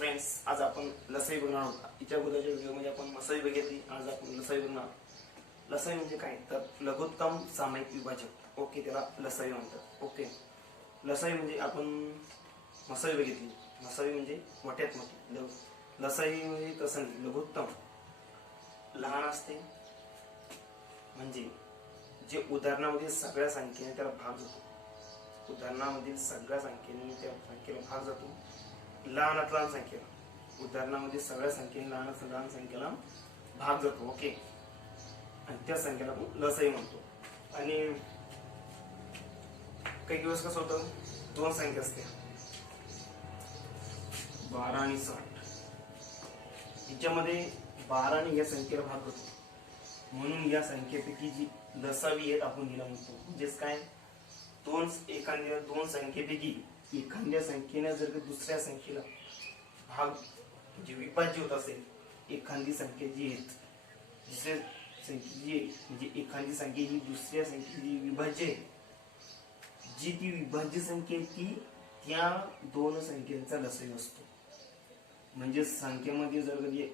Friends, आज आपण लसाई बनवणार आहोत. याच्या अगोदरच्या व्हिडिओमध्ये आपण मसाई बघितली. आज आपण लसाई बनवणार. लसाई म्हणजे काय तर लघुत्तम सामायिक विभाजक. ओके, त्याला लसाई म्हणतात. ओके, लसाई म्हणजे आपण मसाई बघितली. मसाई म्हणजे मोठ्यात मोठी. लसाई म्हणजे कसं नाही, लघुत्तम लहान असते म्हणजे जे उदाहरणामध्ये सगळ्या संख्येने त्याला भाग जातो. उदाहरणामधील सगळ्या संख्येने त्या संख्येला भाग जातो. लहानात लहान संख्येला, उदाहरणामध्ये सगळ्या संख्येने लहानात लहान संख्येला भाग जातो. ओके, आणि त्या संख्येला आपण लसाई म्हणतो. आणि काही दिवस कसं होतं, दोन संख्या असते 12 आणि 60. याच्यामध्ये 12 आणि या संख्येला भाग जातो, म्हणून या संख्येपैकी जी लसावी आहेत आपण हिला म्हणतो. म्हणजेच काय, दोन संख्येपैकी एखाद्या संख्येने जर दुसऱ्या संख्येला भाग म्हणजे विभाज्य होत असेल, एखादी संख्या जी आहे दुसऱ्या संख्येची म्हणजे एखादी संख्या ही दुसऱ्या संख्येची विभाज्य आहे, जी ती विभाज्य संख्या आहे ती त्या दोन संख्यांचा लसावी असतो. म्हणजे संख्येमध्ये जर कधी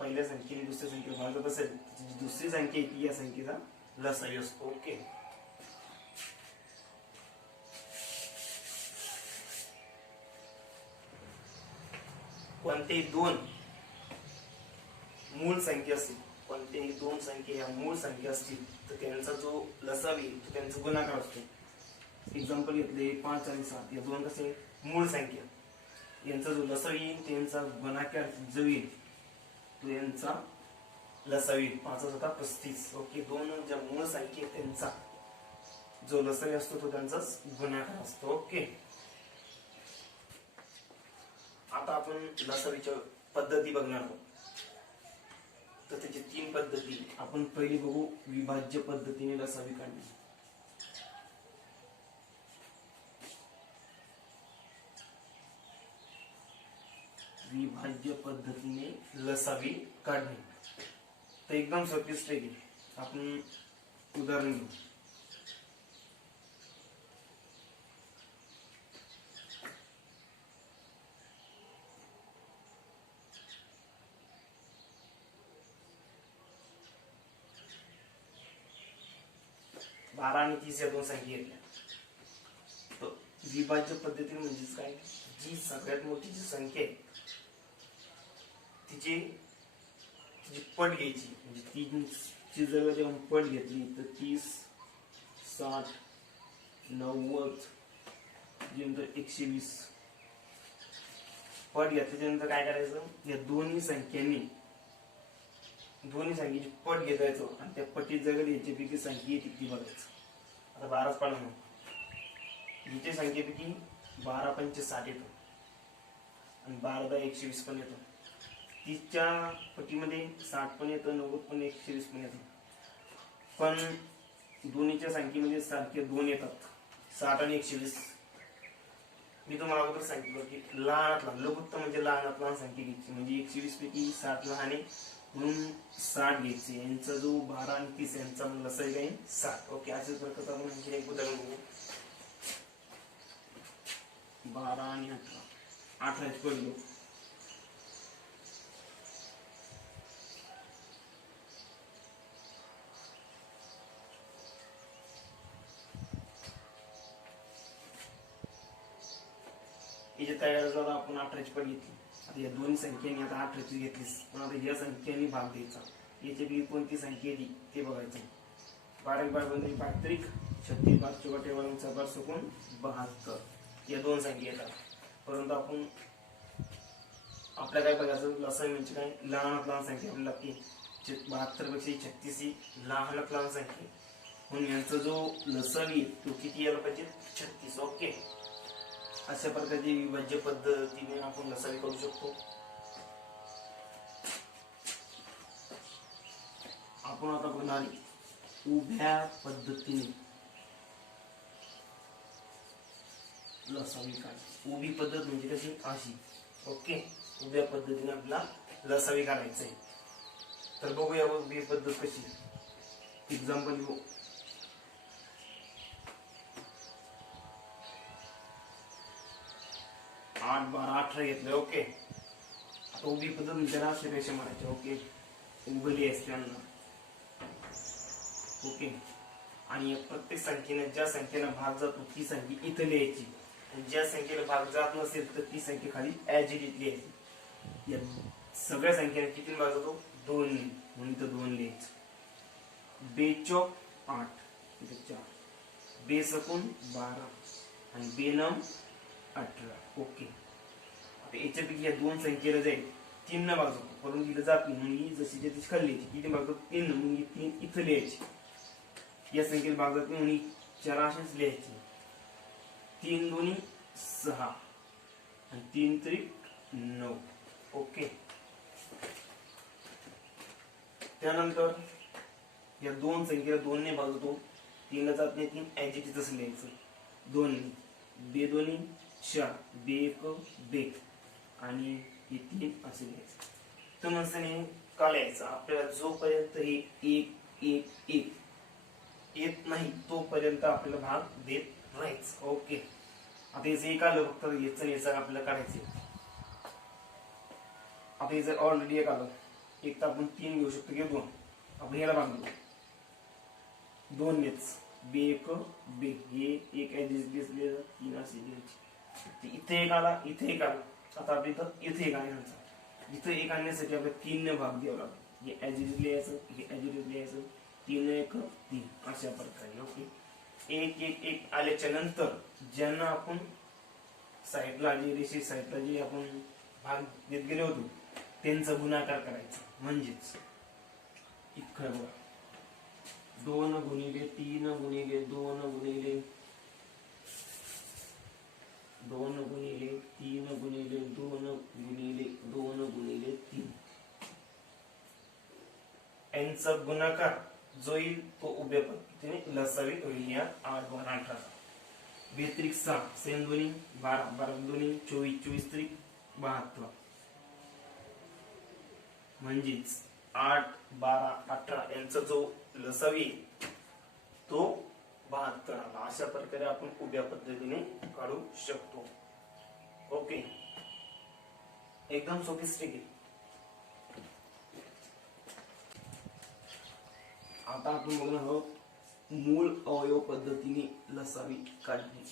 पहिल्या संख्येने दुसऱ्या संख्येला भाग जात असेल, जी दुसरी संख्या आहे ती या संख्येचा लसावी असतो. ओके, कोणतेही दोन मूळ संख्या असतील, कोणतेही दोन संख्या या मूळ संख्या असतील तर त्यांचा जो लसावी तो त्यांचा गुणाकार असतो. एक्झाम्पल घेतले 5 आणि 7 या दोन कसे मूळ संख्या, यांचा जो लसावी येईल त्यांचा गुणाकार जो येईल तो यांचा लसावी. 5 7 35. ओके, दोन ज्या मूळ संख्या त्यांचा जो लसावी असतो तो त्यांचाच गुणाकार असतो. ओके, आता आपण लसावीच्या पद्धती बघणार आहोत. तर त्याची 3 पद्धती आपण पहिली बघू. विभाज्य पद्धतीने लसावी काढणे. विभाज्य पद्धतीने लसावी काढणे तर एकदम सोपी स्टेप आहे. आपण उदाहरण घेऊ. बारा आणि 30 या दोन संख्या घेतल्या. तर विभाज्य पद्धतीने म्हणजेच काय, जी सगळ्यात मोठी जी संख्या आहे तिची पट घ्यायची. म्हणजे 3 ची जर जेव्हा पट घेतली तर 30 60 90 नंतर 120 पट घेतल्यानंतर काय करायचं, या दोन्ही संख्येची पट घेतायचो आणि त्या पटीत जर याच्यापैकी संख्या येते ती बघायचं. आता 12 पाडा याच्या संख्येपैकी 12 पंच 60 येतो आणि 12 120 पण येतो. 30च्या पटीमध्ये 60 पण येतं, 90 पण 120 पण येतं. पण दोन्हीच्या संख्येमध्ये सारखे दोन येतात, 60 आणि 120. मी तुम्हाला अगोदर सांगितलं की लहानात लहान लघुत्तम म्हणजे लहानात लहान संख्या घ्यायची. म्हणजे 120 पैकी 60 लहान आहे म्हणून 60 घ्यायचे. यांचा जो 12 आणि 30 यांचा लसावी काय 60. ओके, अशाच प्रकारचं आपण आणखी एक उदाहरण बघू. 12 आणि 18 पडलो. याच्यात काय करायचं, आपण 18 पट घेतली. आता या दोन्ही संख्येने आता 18 घेतलीस, पण आता या संख्येने भाग द्यायचा. याच्यापैकी कोणती संख्या येते ते बघायचं. 12 बार 35 36 बार 44 बार 72 या दोन संख्या येतात. परंतु आपण आपल्या काय बघायचं, लसावी म्हणजे काय, लहानात लहान संख्या आपल्याला लागते. 72 पेक्षा 36 ही लहानात लहान संख्या, म्हणून यांचा जो लसावी तो किती यायला पाहिजे, 36. ओके, अशा प्रकारची विभाज्य पद्धतीने आपण लसावी करू शकतो. आपण आता बघणार उभ्या पद्धतीने लसावी काढ. उभी पद्धत म्हणजे कशी, अशी. ओके, उभ्या पद्धतीने आपल्याला लसावी काढायचं आहे. तर बघूया उभी पद्धत कशी. एक्झाम्पल घेऊ. 8 12 18 घेतले. ओके, आता उभी पद्धत त्याला असे रेषा मारायच्या. ओके, उभली असते त्यांना. ओके, आणि प्रत्येक संख्येने ज्या संख्येने भाग जातो ती संख्या इथं लिहायची, आणि ज्या संख्येला भाग जात नसेल तर ती संख्या खाली ऍज इट इज लिहायची. या सगळ्या संख्येने किती भाग जातो? 2 म्हणून इथं 2 लिहायचं. बेचौक 8, इथे 4, बेसकून 12 आणि बेनम 18. ओके, आता याच्यापैकी या 2 संख्येला जाईल 3 न भाग जातो, परंतु इथं जात नाही म्हणून ही जशी त्याची खाल्ली किती भाग जातो? 3, म्हणून 3 इथं लिहायची. या संख्येला भाग जातो म्हणून 4 अशीच लिहायची. 3 दोन्ही 6 आणि 3 त्रिक 9. ओके, त्यानंतर या 2 संख्येला 2 ने भाग जातो, 3 ला जात नाही, 3 ऍज इट इज असं लिहायचं. 2 बे दोन्ही 4, बे 1 बे आणि हे 3 असे लिहायचं. तर नसताना का लिहायचं? आपल्याला जोपर्यंत हे 1 1 1 येत नाही तोपर्यंत आपल्याला भाग देत राहायचं. ओके, आता याचं एक आलं फक्त याचं याचं आपल्याला काढायचं. आता हे जर ऑलरेडी एक आलं, एक तर आपण 3 घेऊ शकतो किंवा 2. आपण ह्याला भाग देऊ 2 नेच, बे 1 बे, हे एक ऍडजस्ट 3 असे द्यायचे. इथे एक आला, इथे एक आला. आता आपल्या इथे एक आणायचा. इथं एक आणण्यासाठी आपल्याला 3 ने भाग द्यावा लागतो. हे ऍडजस्ट लिहायचं, हे ऍडजस्ट लिहायचं. 3 1 3 अशा प्रकारे. ओके, 1 1 1 आल्याच्या नंतर ज्यांना आपण साईडला जे रेषे साईडला जे आपण भाग देत गेलो होतो त्यांचा गुणाकार करायचा. म्हणजेच इतकं बघा, 2 गुणिले 3 गुणिले 2 गुणिले 2 गुणिले 3 गुणिले 2 गुणिले 2 गुणिले 3 यांचा गुणाकार जो येईल तो उभ्या पद्धतीने लसावी होईल. या 8 12 18 बेत्रिक 6 सेम दोन्ही 12 12 दोन्ही 24 24 त्रिक 72. म्हणजेच 8 12 18 यांचा जो लसावी तो 72 आला. अशा प्रकारे आपण उभ्या पद्धतीने काढू शकतो. ओके, एकदम सोपी स्टेप आहे. आता आपण बघणार आहोत मूळ अवयव पद्धतीने लसावी काढणे.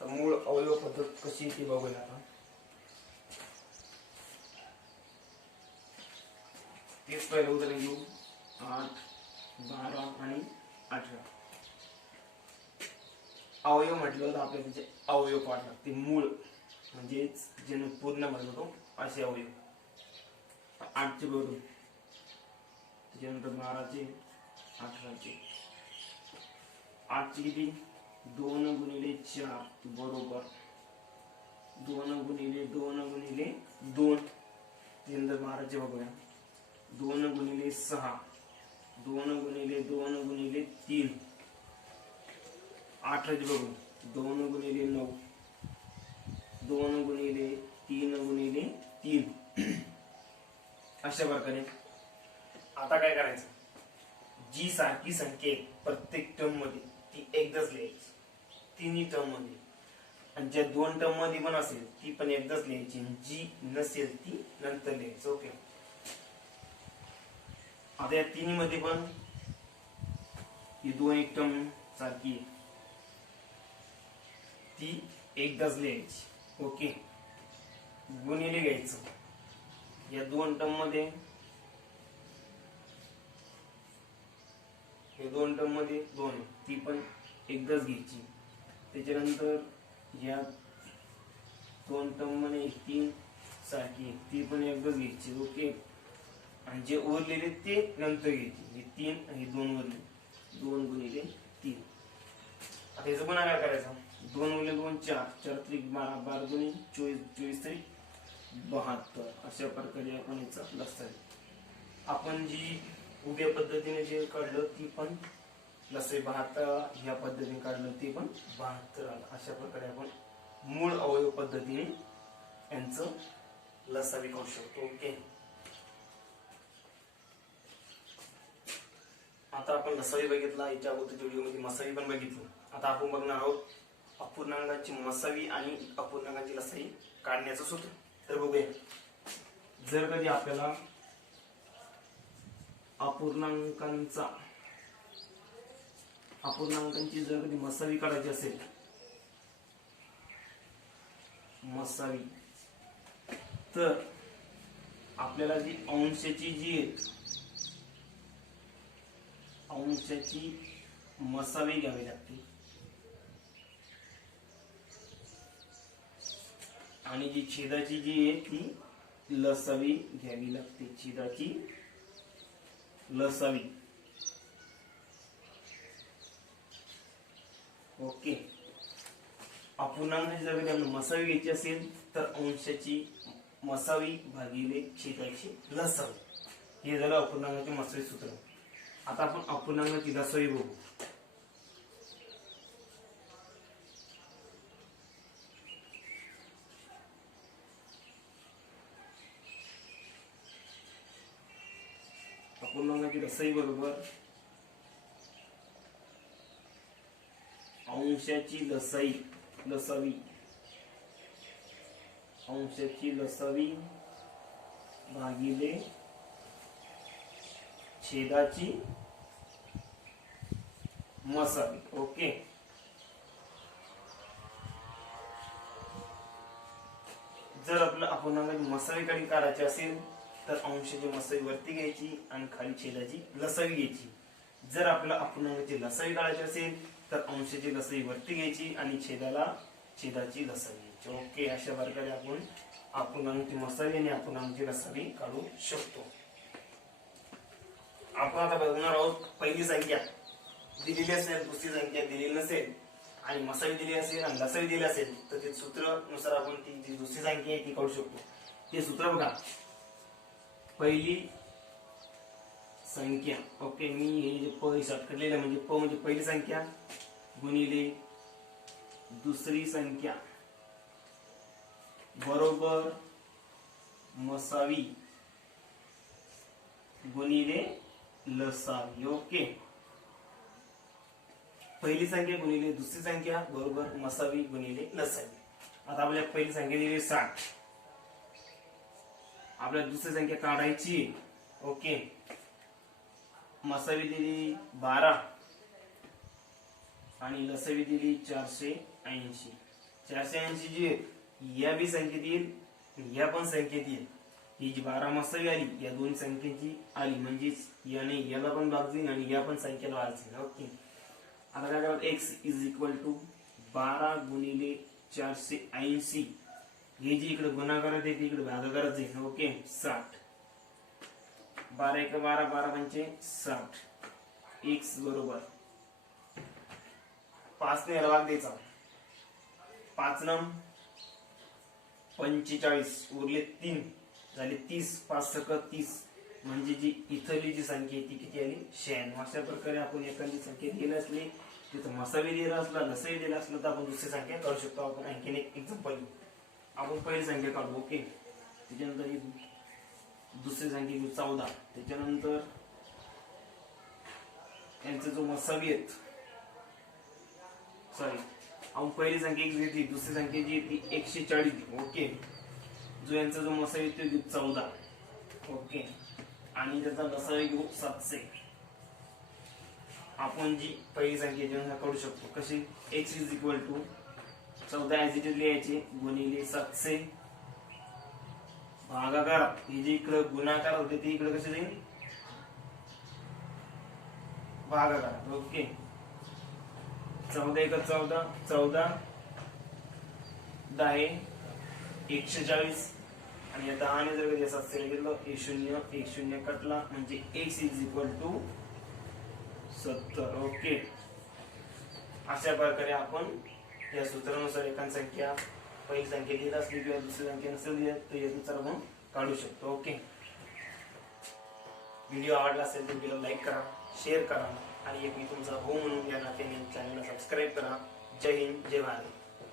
तर मूळ अवयव पद्धत कशी ती बघूया आता. तेच पहिलं उदाहरण घेऊ. 8 12 आणि 18 अवयव म्हटलं तर आपल्याला त्याचे अवयव पाठ लागते. मूळ म्हणजेच ज्यानं पूर्ण बनवतो असे अवयव. 8 चे बरोबर, त्याच्यानंतर 12 चे 18 चे. 8 चे किती? 2 गुणिले 4 बरोबर 2 गुणिले 2 गुणिले 2. त्यानंतर 12 चे बघूया. 2 गुणिले 6 2 गुणिले 2 गुणिले 3. 18 चे बघू. 2 गुणिले 9 2 गुणिले 3 गुणिले 3. अशा प्रकारे आता काय करायचं? जी सारखी संख्या आहे प्रत्येक टर्म मध्ये ती एकदाच लिहायची तिन्ही टर्म मध्ये, आणि ज्या 2 टर्म मध्ये पण असेल ती पण एकदाच लिहायची, जी नसेल ती नंतर लिहायची. ओके, आता या तिन्ही मध्ये पण ही 2 एक टर्म सारखी आहे ती एकदाच लिहायची. ओके, गुणिले घ्यायचं. या 2 टर्म मध्ये हे 2 टर्म मध्ये 2 ती पण एकदाच घ्यायची. त्याच्यानंतर या 2 टर्म मध्ये 3 सारखी ती पण एकदाच घ्यायची. ओके, आणि जे उरलेले ते नंतर घ्यायचे. हे 3 आणि 2 उरले. 2 गुणिले 3. आता याचा गुणाकार करायचा. 2 गुणिले 2 4 4 त्रिक 12 12 गुणिले 24 24 त्रिक 72. अशा प्रकारे आपण याचा लसावी. आपण जी उभ्या पद्धतीने जे काढलं ती पण लसावी 72, ह्या पद्धतीने काढलं ते पण 72 आलं. अशा प्रकारे आपण मूळ अवयव पद्धतीने यांचं लसावी काढू शकतो. ओके, आपण लसावी बघितला, याच्या अगोदरच्या व्हिडिओमध्ये मसावी पण बघितली. आता आपण बघणार आहोत अपूर्णांकाची मसावी आणि अपूर्णांकाची लसावी काढण्याचं सूत्र. तर बघूया, जर कधी आपल्याला अपूर्णांकांची जर कधी मसावी काढायची असेल, मसावी, तर आपल्याला जी अंशाची मसावी घ्यावी लागते आणि जी छेदाची जी आहे ती लसावी घ्यावी लागते. छेदाची लसावी. ओके. अपूर्णांकाची जर कधी आपल्याला मसावी घ्यायची असेल तर अंशाची मसावी भागिले छेदाची लसावी, हे झालं अपूर्णांकाचे मसावी सूत्र. आता आपण अपूर्णांकाची लसावी बघू. अपूर्णांकाची लसावी बरोबर अंशाची लसावी भागिले छेदाची मसावी. ओके. जर आपल्याला अपूर्णांकाची मसावी काढायची असेल तर अंशाची मसावी वरती घ्यायची आणि खाली छेदाची लसावी घ्यायची. जर आपल्याला अपूर्णांकाची लसावी काढायची असेल तर अंशाची लसावी वरती घ्यायची आणि छेदाची लसावी घ्यायची. ओके. अशा प्रकारे आपण अपूर्णांकाची मसावी आणि अपूर्णांकाची लसावी काढू शकतो. आपण आता बघणार आहोत पहिली संख्या दिलेली असेल, दुसरी संख्या दिलेली नसेल आणि मसावी दिली असेल आणि लसावी दिली असेल तर ते सूत्रानुसार आपण ती जी दुसरी संख्या आहे ती काढू शकतो. ते सूत्र बघा. पहिली संख्या. ओके. मी हे जे प शॉर्टकट लिहिलं म्हणजे प म्हणजे पहिली संख्या गुणिले दुसरी संख्या बरोबर मसावी गुणिले लसावी. ओके. पहिली संख्या गुणिले दुसरी संख्या बरोबर मसावी गुणिले लसावी. आता आपल्याला पहिली संख्या दिली 60, आपल्याला दुसरी संख्या काढायची. ओके. मसावी दिली 12 आणि लसावी दिली 480. 480 जी या बी संख्येत येईल, या पण संख्येत येईल. ही जी 12 मसावी आली या दोन संख्येची आली म्हणजेच याने याला पण भाग जाईल आणि या पण संख्येला भाग जाईल. ओके. आता काय करायचं, x इज इक्वल टू 12 गुणिले 480. हे जी इकडे गुणाकारात येते इकडे भागाकारात जाईल. ओके. 60. 12 1 12, 12 पंचे 60. x बरोबर 5 ने याला भाग द्यायचा. 5 नम 45 उरले 3 झाले 30. 5 सक 30 म्हणजे जी इथली जी संख्या आहे ती किती आली 96. अशा प्रकारे आपण एखादी संख्या दिली असली तिथं मसावी दिला असला लसावी दिला असलं तर आपण दुसरी संख्या काढू शकतो. आपण आणखीन एक एक्झाम्पल घेऊ. आपण पहिली संख्या काढू. ओके. त्याच्यानंतर ही दुसरी संख्या घेऊ 14. त्याच्यानंतर यांचा जो मसावी आहेत, सॉरी आपण पहिली संख्या घेतली, दुसरी संख्या जी ती 140. ओके. जो यांचा जो मसावी तो घेऊ 14. ओके. आणि त्याचा लसावी घेऊ 700. आपण जी पहिली संख्या जेव्हा काढू शकतो कशी, x is equal to 14 as it is लिहायचे गुणिले 700 भागाकारात. हे जे इकडे गुणाकार होते ते इकडे कसे जाईल भागाकारात. ओके. 14 1 14, 14 10 140 आणि या 10 ने जर कधी 700 घेतलं 1 0 कटला म्हणजे x is equal to 70. Okay. अशा प्रकारे आपण या सूत्रानुसार एखादी संख्या पहिली संख्या दिली असली किंवा दुसरी संख्या नसेल दिली तर यानुसार आपण काढू शकतो. ओके. व्हिडिओ आवडला असेल तर व्हिडिओ लाईक करा, शेअर करा आणि एक मी तुमचा भाऊ म्हणून या नात्याने चॅनलला सबस्क्राईब करा. जय हिंद, जय भारत.